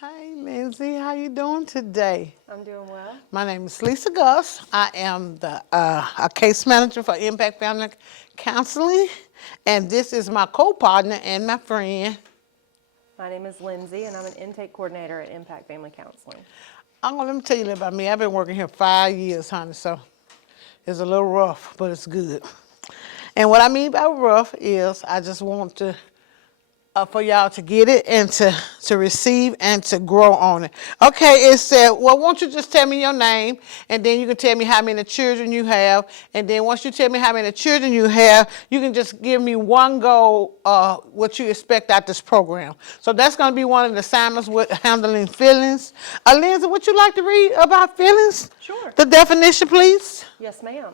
Hey, Lindsey, how you doing today? I'm doing well. My name is Lisa Guss. I am a case manager for Impact Family Counseling, and this is my co-partner and my friend. My name is Lindsey, and I'm an intake coordinator at Impact Family Counseling. Let me tell you a little about me. I've been working here 5 years, honey, so it's a little rough, but it's good. And what I mean by rough is I just want to for y'all to get it and to receive and to grow on it. Okay, it said, well, won't you just tell me your name, and then you can tell me how many children you have, and then once you tell me how many children you have, you can just give me one goal, what you expect out this program. So that's going to be one of the assignments with handling feelings. Lindsay, would you like to read about feelings? Sure. The definition, please. Yes, ma'am.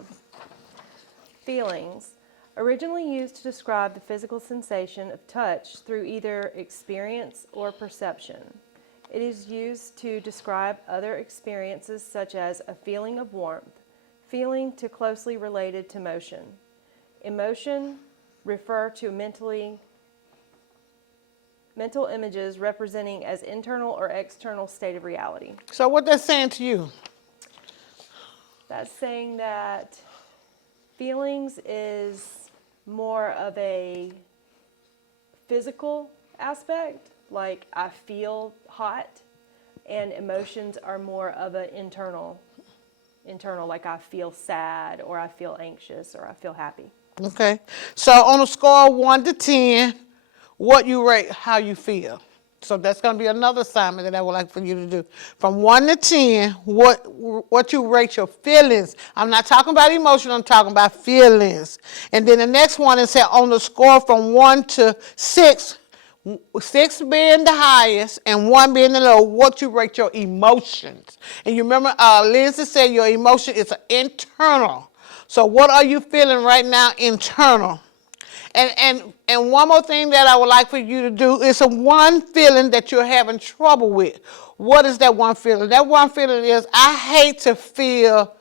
Feelings. Originally used to describe the physical sensation of touch through either experience or perception. It is used to describe other experiences such as a feeling of warmth, feeling to closely related to motion. Emotion refer to mental images representing as internal or external state of reality. So what that's saying to you? That's saying that feelings is more of a physical aspect, like I feel hot, and emotions are more of an internal, like I feel sad, or I feel anxious, or I feel happy. Okay. So on a score of 1 to 10, what you rate how you feel. So that's going to be another assignment that I would like for you to do. From 1 to 10, what you rate your feelings. I'm not talking about emotion, I'm talking about feelings. And then the next one is say on the score from 1 to 6, 6 being the highest and 1 being the low, what you rate your emotions. And you remember Lindsay said your emotion is internal. So what are you feeling right now internal? And one more thing that I would like for you to do is one feeling that you're having trouble with. What is that one feeling? That one feeling is I hate to feel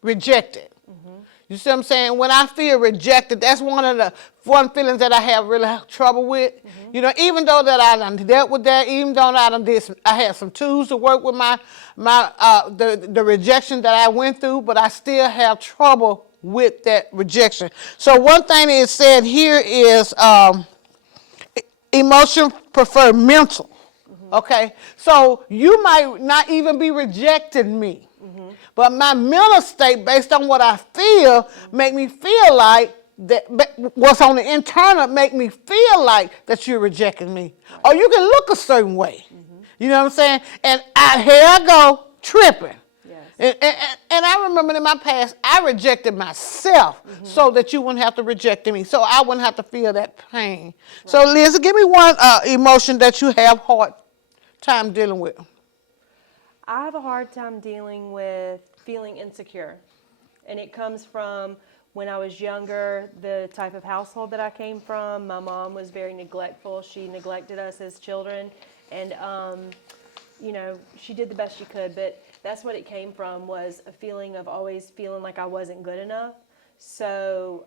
rejected. Mm-hmm. You see what I'm saying? When I feel rejected, that's one feelings that I have really trouble with. Mm-hmm. You know, even though that I done dealt with that, even though I had some tools to work with the rejection that I went through, but I still have trouble with that rejection. So one thing that is said here is emotion prefer mental. Mm-hmm. Okay, so you might not even be rejecting me, mm-hmm. but my mental state, based on what I feel, mm-hmm. make me feel like that what's on the internal make me feel like that you're rejecting me, right. Or you can look a certain way. Mm-hmm. You know what I'm saying? And here I go tripping. And I remember in my past, I rejected myself, mm-hmm. so that you wouldn't have to reject me, so I wouldn't have to feel that pain. Right. So, Liz, give me one emotion that you have hard time dealing with. I have a hard time dealing with feeling insecure, and it comes from when I was younger, the type of household that I came from. My mom was very neglectful. She neglected us as children, and she did the best she could, but that's what it came from, was a feeling of always feeling like I wasn't good enough. So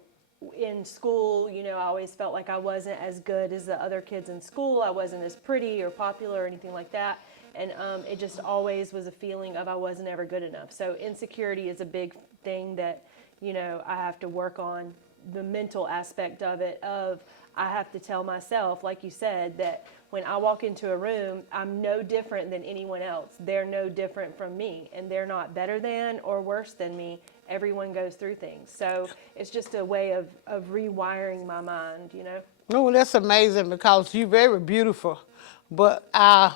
in school, I always felt like I wasn't as good as the other kids in school. I wasn't as pretty or popular or anything like that. And it just always was a feeling of I wasn't ever good enough. So insecurity is a big thing that, I have to work on, the mental aspect of it, of I have to tell myself, like you said, that when I walk into a room, I'm no different than anyone else. They're no different from me, and they're not better than or worse than me. Everyone goes through things. So it's just a way of rewiring my mind, No, that's amazing, because you're very beautiful. But our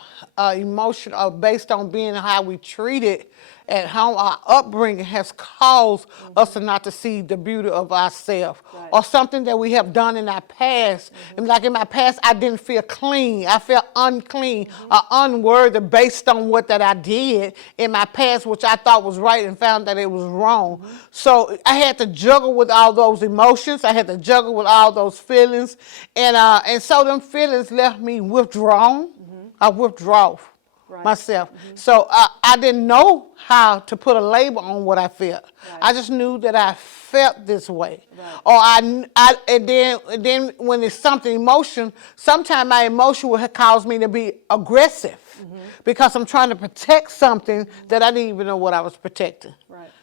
emotion are based on being how we treated at home. Our upbringing has caused mm-hmm. us to not to see the beauty of ourselves, right. or something that we have done in our past. Mm-hmm. And like in my past, I didn't feel clean. I felt unclean, mm-hmm. or unworthy based on what that I did in my past, which I thought was right and found that it was wrong. Mm-hmm. So I had to juggle with all those emotions. I had to juggle with all those feelings. And so them feelings left me withdrawn. Mm-hmm. I withdraw. myself. So I didn't know how to put a label on what I felt. I just knew that I felt this way. Or and then when it's something emotion, sometimes my emotion will cause me to be aggressive because I'm trying to protect something that I didn't even know what I was protecting.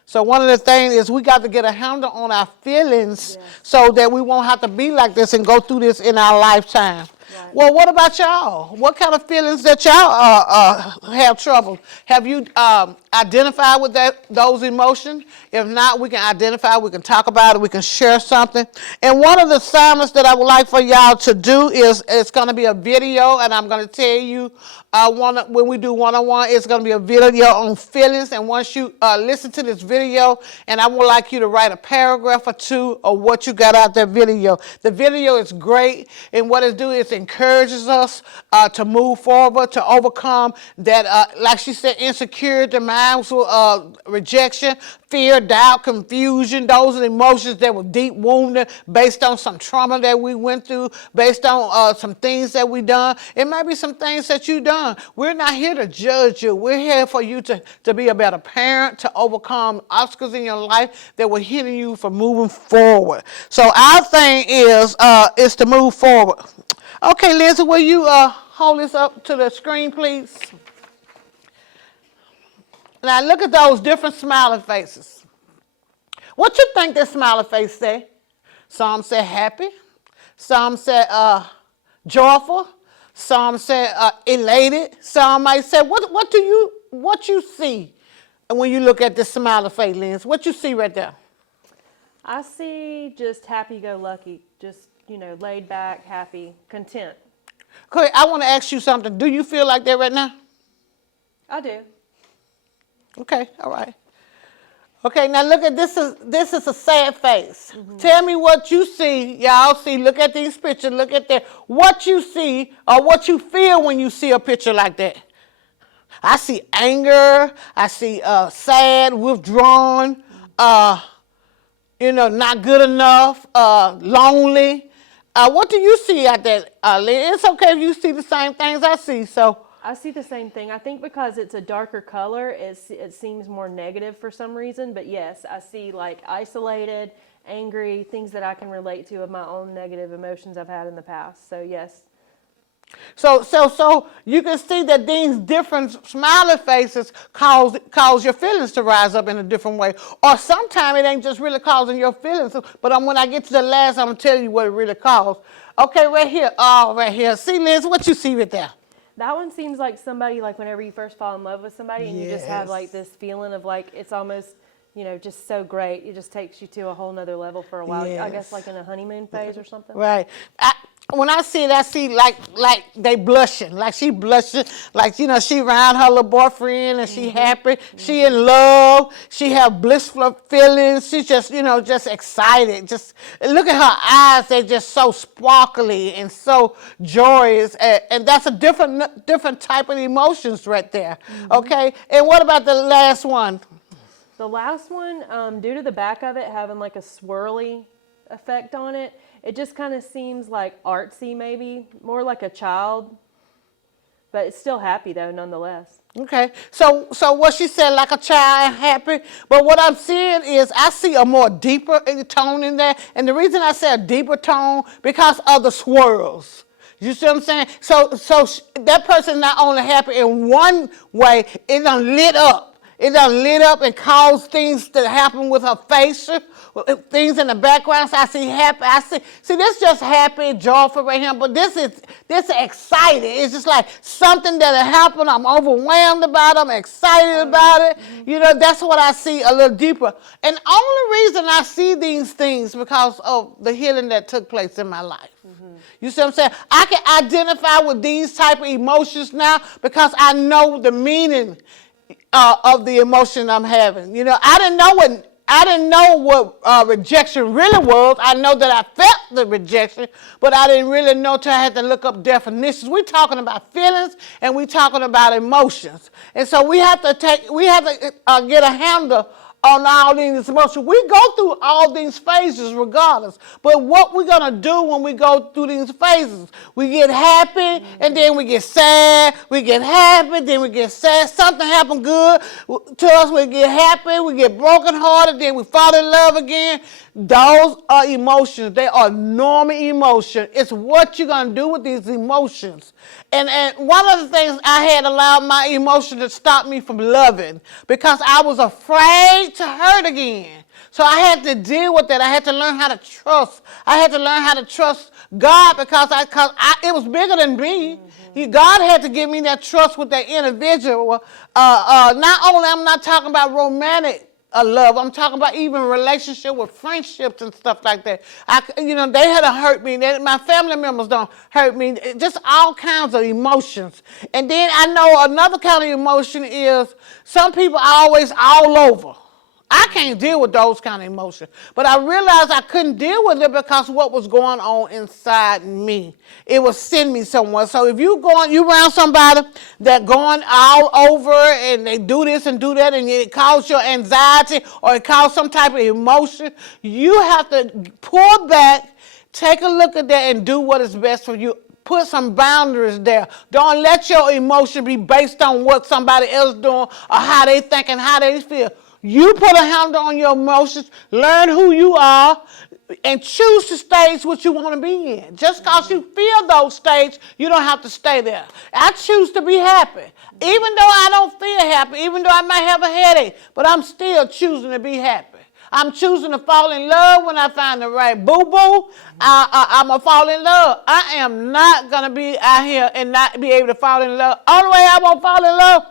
So one of the things is we got to get a handle on our feelings so that we won't have to be like this and go through this in our lifetime. Well, what about y'all? What kind of feelings that y'all have trouble? Have you identified with those emotions? If not, we can identify, we can talk about it, we can share something. And one of the assignments that I would like for y'all to do is it's going to be a video, and I'm going to tell you when we do one-on-one, it's going to be a video on feelings. And once you listen to this video, and I would like you to write a paragraph or two of what you got out that video. The video is great, and what it do is encourages us to move forward, to overcome that, like she said, insecurity, mindful rejection, fear, doubt, confusion. Those are emotions that were deep wounded based on some trauma that we went through, based on some things that we done. It might be some things that you done. We're not here to judge you. We're here for you to be a better parent, to overcome obstacles in your life that were hindering you from moving forward. So our thing is to move forward. Okay, Lindsey, will you hold this up to the screen, please? Now look at those different smiling faces. What you think this smiling face say? Some say happy. Some say joyful. Some say elated. Some might say, what you see when you look at this smiling face, Lindsey? What you see right there? I see just happy-go-lucky, just, laid back, happy, content. Okay, I want to ask you something. Do you feel like that right now? I do. Okay, all right. Okay, now look at this. This is a sad face. Tell me what you see. Y'all see, look at these pictures. Look at that. What you see or what you feel when you see a picture like that. I see anger. I see sad, withdrawn, not good enough, lonely. What do you see out there, Lynn? It's okay if you see the same things I see, so. I see the same thing. I think because it's a darker color, it seems more negative for some reason. But yes, I see like isolated, angry, things that I can relate to of my own negative emotions I've had in the past. So yes. So you can see that these different smiling faces cause your feelings to rise up in a different way. Or sometimes it ain't just really causing your feelings, but when I get to the last, I'm gonna tell you what it really caused. Okay, right here. Oh, right here. See, Liz, what you see right there? That one seems like somebody, like whenever you first fall in love with somebody and you just have like this feeling of like it's almost, just so great. It just takes you to a whole nother level for a while. Yes. I guess like in a honeymoon phase or something. Right. When I see it, I see like they blushing, like she blushing, like she around her little boyfriend and she happy, she in love, she have blissful feelings, she's just just excited. Just look at her eyes; they're just so sparkly and so joyous, and that's a different type of emotions right there. Okay, and what about the last one? The last one, due to the back of it having like a swirly effect on it. It just kind of seems like artsy, maybe more like a child, but it's still happy though, nonetheless. Okay, so what she said, like a child, happy, but what I'm seeing is I see a more deeper tone in there, and the reason I say a deeper tone because of the swirls. You see what I'm saying? So that person not only happy in one way, it done lit up. It done lit up and caused things to happen with her face, things in the background. So I see happy. See this just happy, joyful right here, but this is excited. It's just like something that happened. I'm overwhelmed about it. I'm excited about it. That's what I see a little deeper. And the only reason I see these things because of the healing that took place in my life. You see what I'm saying? I can identify with these type of emotions now because I know the meaning of the emotion I'm having. I didn't know what rejection really was. I know that I felt the rejection, but I didn't really know till I had to look up definitions. We're talking about feelings and we're talking about emotions, and so we have to get a handle on all these emotions. We go through all these phases regardless. But what we're going to do when we go through these phases, we get happy and then we get sad. We get happy, then we get sad. Something happened good to us, we get happy, we get brokenhearted, then we fall in love again. Those are emotions. They are normal emotions. It's what you're going to do with these emotions. And one of the things I had allowed my emotion to stop me from loving because I was afraid to hurt again. So I had to deal with that. I had to learn how to trust. I had to learn how to trust God because it was bigger than me. God had to give me that trust with that individual. Not only I'm not talking about romantic love, I'm talking about even relationship with friendships and stuff like that. They had to hurt me. My family members don't hurt me. Just all kinds of emotions. And then I know another kind of emotion is some people are always all over. I can't deal with those kind of emotions. But I realized I couldn't deal with it because what was going on inside me. It was sending me somewhere. So if you around somebody that going all over and they do this and do that and it causes your anxiety or it causes some type of emotion, you have to pull back, take a look at that and do what is best for you. Put some boundaries there. Don't let your emotion be based on what somebody else doing or how they think and how they feel. You put a handle on your emotions, learn who you are, and choose the stage what you want to be in. Just because you feel those stages, you don't have to stay there. I choose to be happy. Even though I don't feel happy, even though I might have a headache, but I'm still choosing to be happy. I'm choosing to fall in love when I find the right boo-boo. I'm going to fall in love. I am not going to be out here and not be able to fall in love. Only way I won't fall in love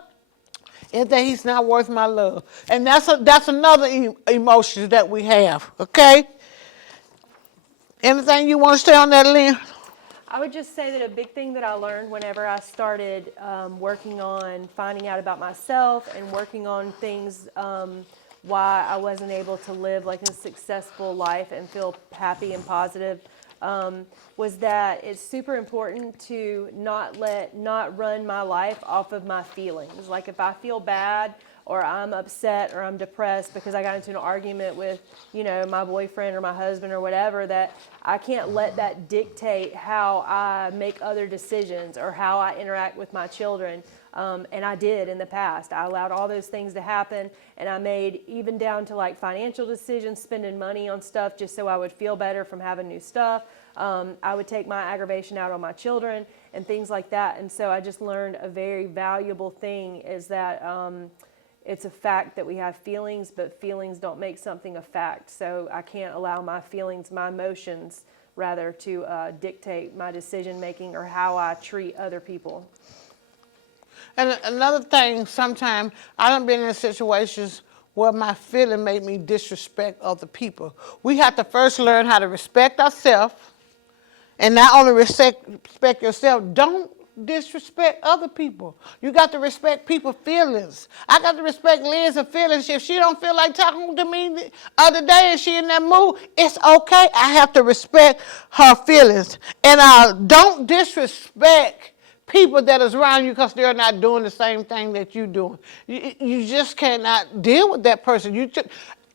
is that he's not worth my love. And that's another emotion that we have, okay? Anything you want to say on that, Lynn? I would just say that a big thing that I learned whenever I started working on finding out about myself and working on things why I wasn't able to live like a successful life and feel happy and positive was that it's super important to not run my life off of my feelings. Like if I feel bad or I'm upset or I'm depressed because I got into an argument with, my boyfriend or my husband or whatever, that I can't let that dictate how I make other decisions or how I interact with my children. And I did in the past. I allowed all those things to happen, and I made even down to like financial decisions, spending money on stuff just so I would feel better from having new stuff. I would take my aggravation out on my children and things like that. And so I just learned a very valuable thing is that it's a fact that we have feelings, but feelings don't make something a fact. So I can't allow my feelings, my emotions, rather, to dictate my decision making or how I treat other people. And another thing, sometimes I done been in situations where my feeling made me disrespect other people. We have to first learn how to respect ourselves, and not only respect yourself, don't disrespect other people. You got to respect people's feelings. I got to respect Lynn's feelings. If she don't feel like talking to me the other day and she in that mood, it's okay. I have to respect her feelings. And don't disrespect people that is around you because they're not doing the same thing that you're doing. You just cannot deal with that person.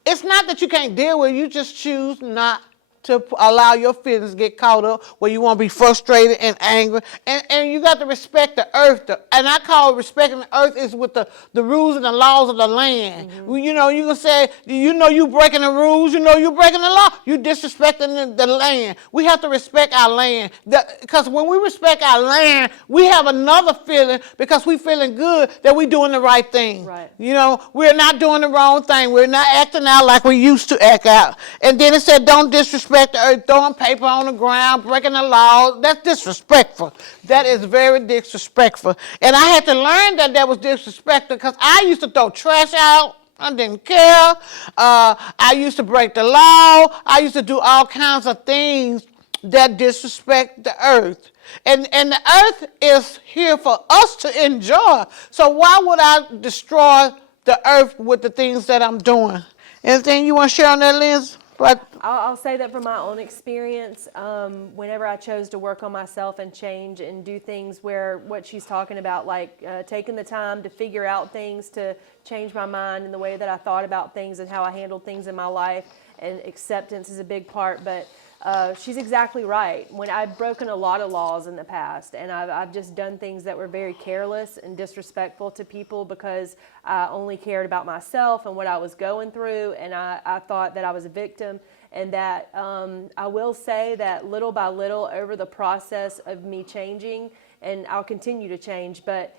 It's not that you can't deal with it. You just choose not to allow your feelings to get caught up where you want to be frustrated and angry. And you got to respect the earth. And I call respecting the earth is with the rules and the laws of the land. Mm-hmm. You can say, you breaking the rules, you breaking the law. You disrespecting the land. We have to respect our land. Because when we respect our land, we have another feeling because we feeling good that we doing the right thing. Right. We're not doing the wrong thing. We're not acting out like we used to act out. And then it said, don't disrespect the earth, throwing paper on the ground, breaking the law. That's disrespectful. That is very disrespectful. And I had to learn that was disrespectful because I used to throw trash out. I didn't care. I used to break the law. I used to do all kinds of things that disrespect the earth. And the earth is here for us to enjoy. So why would I destroy the earth with the things that I'm doing? Anything you want to share on that, Liz? But I'll say that from my own experience, whenever I chose to work on myself and change and do things where what she's talking about, like taking the time to figure out things, to change my mind and the way that I thought about things and how I handled things in my life, and acceptance is a big part. But she's exactly right. When I've broken a lot of laws in the past, and I've just done things that were very careless and disrespectful to people because I only cared about myself and what I was going through, and I thought that I was a victim. And that I will say that little by little over the process of me changing, and I'll continue to change, but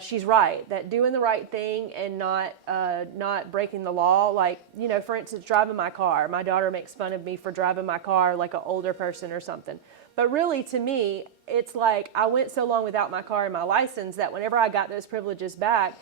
she's right, that doing the right thing and not breaking the law, like, you know, for instance, driving my car. My daughter makes fun of me for driving my car like an older person or something. But really, to me, it's like I went so long without my car and my license that whenever I got those privileges back,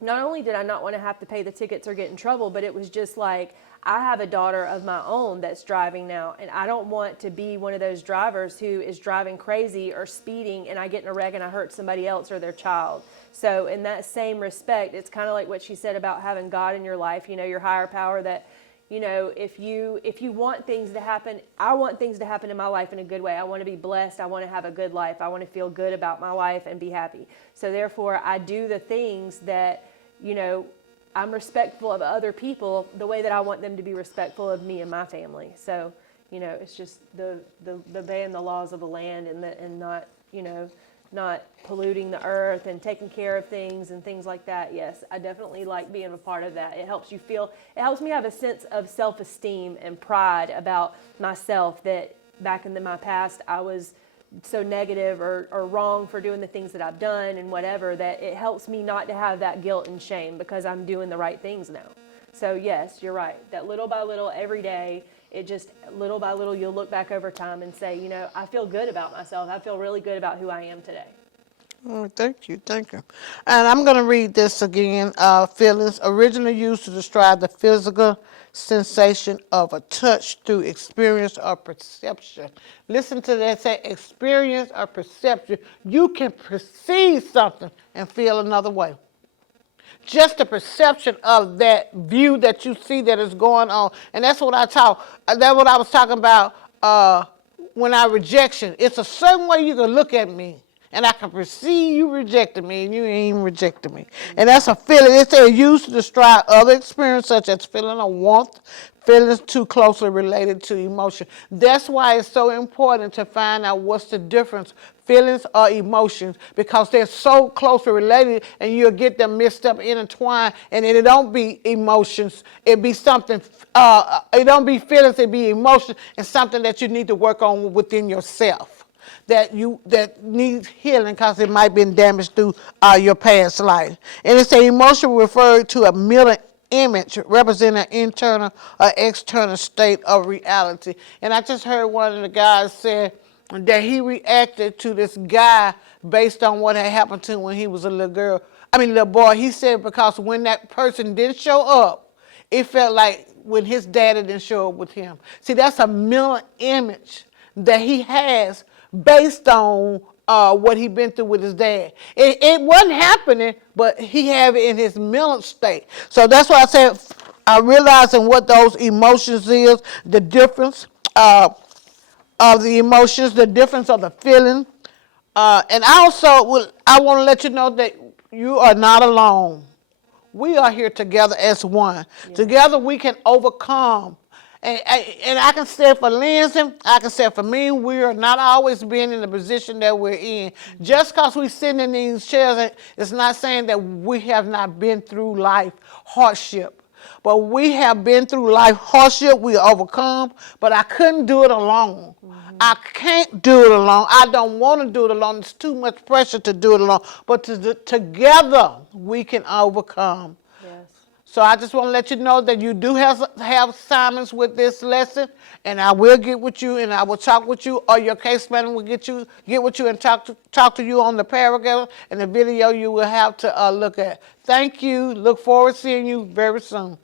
not only did I not want to have to pay the tickets or get in trouble, but it was just like, I have a daughter of my own that's driving now, and I don't want to be one of those drivers who is driving crazy or speeding and I get in a wreck and I hurt somebody else or their child. So in that same respect, it's kind of like what she said about having God in your life, you know, your higher power, that, you know, if you want things to happen, I want things to happen in my life in a good way. I want to be blessed. I want to have a good life. I want to feel good about my life and be happy. So therefore, I do the things that, you know, I'm respectful of other people the way that I want them to be respectful of me and my family. So, you know, it's just the obeying the laws of the land and not, you know, not polluting the earth and taking care of things and things like that. Yes, I definitely like being a part of that. It helps me have a sense of self-esteem and pride about myself, that back in my past I was so negative or wrong for doing the things that I've done and whatever, that it helps me not to have that guilt and shame because I'm doing the right things now. So yes, you're right, that little by little every day, it just little by little you'll look back over time and say, you know, I feel good about myself. I feel really good about who I am today. oh, thank you. And I'm going to read this again. Feelings originally used to describe the physical sensation of a touch through experience or perception. Listen to that, say experience or perception. You can perceive something and feel another way. Just the perception of that view that you see that is going on. And that's what that's what I was talking about when I rejection. It's a certain way you can look at me, and I can perceive you rejected me, and you ain't even rejected me. And that's a feeling. It's used to describe other experiences, such as feeling of warmth, feelings too closely related to emotion. That's why it's so important to find out what's the difference, feelings or emotions, because they're so closely related, and you'll get them mixed up, intertwined, and it don't be emotions. It be something. It don't be feelings. It be emotions, and something that you need to work on within yourself, that needs healing because it might have been damaged through your past life. And it's an emotion referred to a mirror image representing an internal or external state of reality. And I just heard one of the guys say that he reacted to this guy based on what had happened to him when he was a little boy. He said because when that person didn't show up, it felt like when his daddy didn't show up with him. See, that's a mirror image that he has based on what he'd been through with his dad. It wasn't happening, but he had it in his mental state. So that's why I said realizing what those emotions is, the difference of the emotions, the difference of the feeling. And also, I want to let you know that you are not alone. We are here together as one. Yeah. Together we can overcome. And I can say for Lindsey, I can say for me, we are not always being in the position that we're in. Mm-hmm. Just because we're sitting in these chairs, it's not saying that we have not been through life hardship. But we have been through life hardship, we overcome, but I couldn't do it alone. Mm-hmm. I can't do it alone. I don't want to do it alone. It's too much pressure to do it alone. But together, we can overcome. Yes. So I just want to let you know that you do have assignments with this lesson, and I will get with you, and I will talk with you, or your case manager will get with you and talk to you on the paragraph and the video you will have to look at. Thank you. Look forward to seeing you very soon.